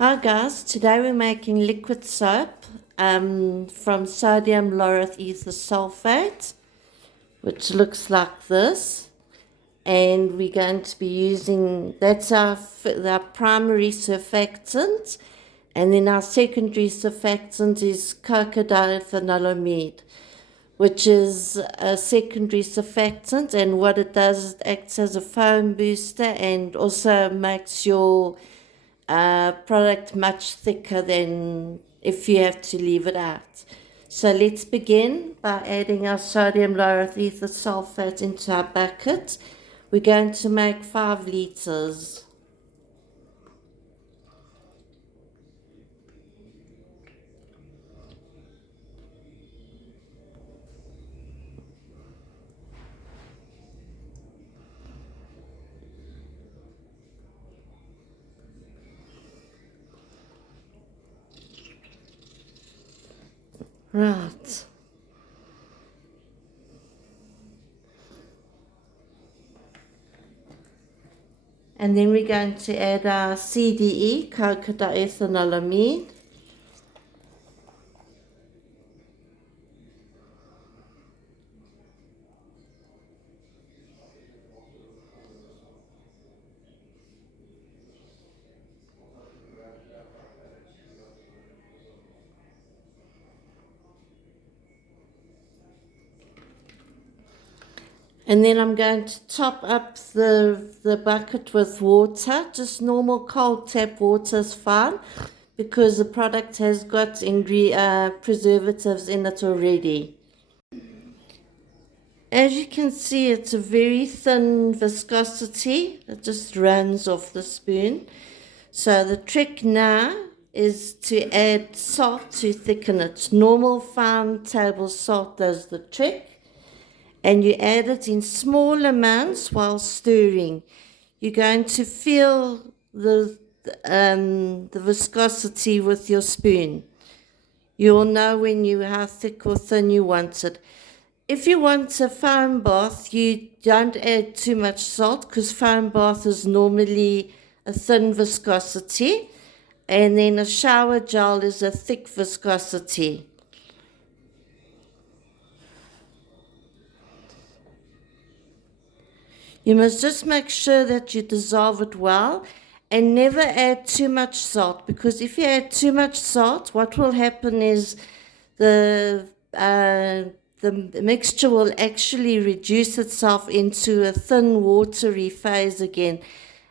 Hi guys, today we're making liquid soap from sodium lauryl ether sulfate, which looks like this. And we're going to be using, that's our primary surfactant. And then our secondary surfactant is cocoa diethanolamide, which is a secondary surfactant. And what it does, it acts as a foam booster and also makes your product much thicker than if you have to leave it out. So let's begin by adding our sodium lauryl ether sulfate into our bucket. We're going to make 5 liters. Right. And then we're going to add our CDE, cocoa diethanolamide. And then I'm going to top up the bucket with water. Just normal cold tap water is fine because the product has got preservatives in it already. As you can see, it's a very thin viscosity. It just runs off the spoon. So the trick now is to add salt to thicken it. Normal fine table salt does the trick. And you add it in small amounts while stirring. You're going to feel the viscosity with your spoon. You'll know how thick or thin you want it. If you want a foam bath, you don't add too much salt because foam bath is normally a thin viscosity, and then a shower gel is a thick viscosity. You must just make sure that you dissolve it well and never add too much salt, because if you add too much salt, what will happen is the mixture will actually reduce itself into a thin watery phase again,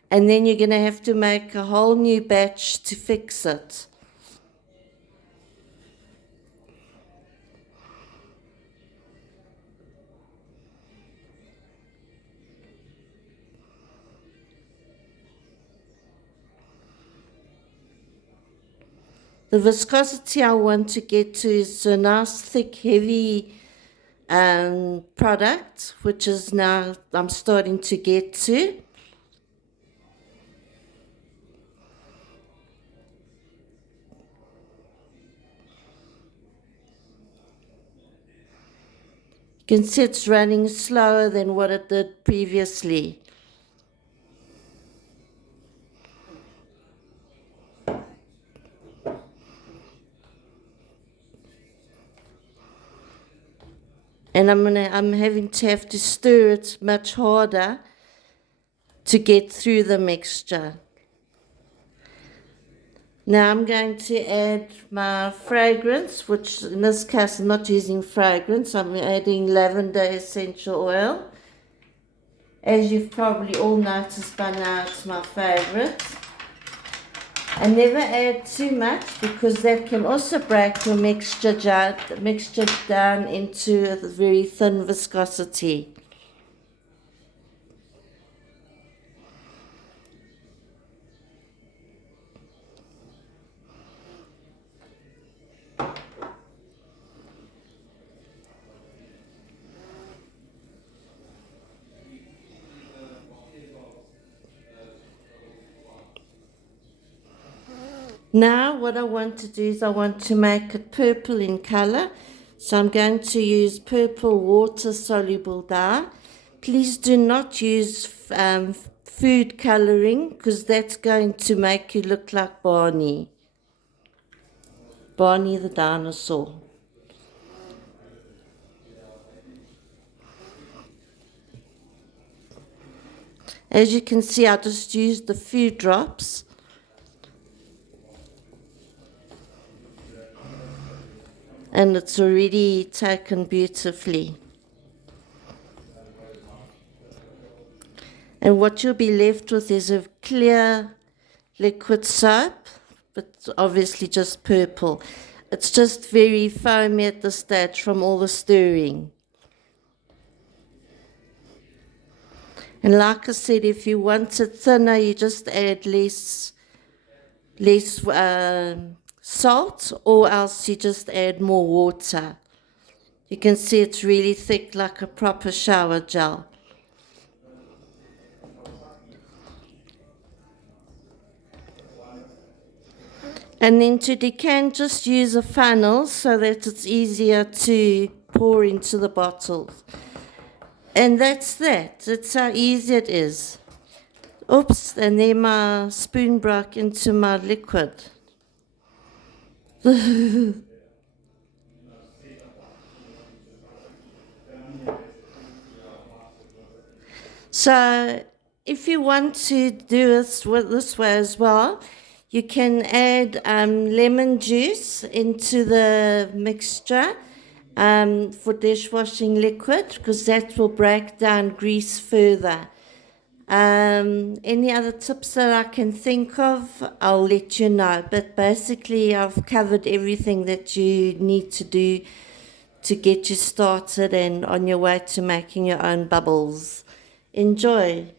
and then you're going to have to make a whole new batch to fix it. The viscosity I want to get to is a nice, thick, heavy product, which is now I'm starting to get to. You can see it's running slower than what it did previously. And I'm having to stir it much harder to get through the mixture. Now I'm going to add my fragrance, which in this case I'm not using fragrance. I'm adding lavender essential oil. As you've probably all noticed by now, it's my favorite. And never add too much, because that can also break your mixture down into a very thin viscosity. Now what I want to do is I want to make it purple in color. So I'm going to use purple water soluble dye. Please do not use food coloring because that's going to make you look like Barney. Barney the dinosaur. As you can see, I just used a few drops. And it's already taken beautifully. And what you'll be left with is a clear liquid soap, but obviously just purple. It's just very foamy at this stage from all the stirring. And like I said, if you want it thinner, you just add less salt, or else you just add more water. You can see it's really thick, like a proper shower gel. And then to decant, just use a funnel so that it's easier to pour into the bottles. And that's that. That's how easy it is. Oops, and then my spoon broke into my liquid. So if you want to do this this way as well, you can add lemon juice into the mixture for dishwashing liquid, because that will break down grease further. Any other tips that I can think of, I'll let you know. But basically, I've covered everything that you need to do to get you started and on your way to making your own bubbles. Enjoy.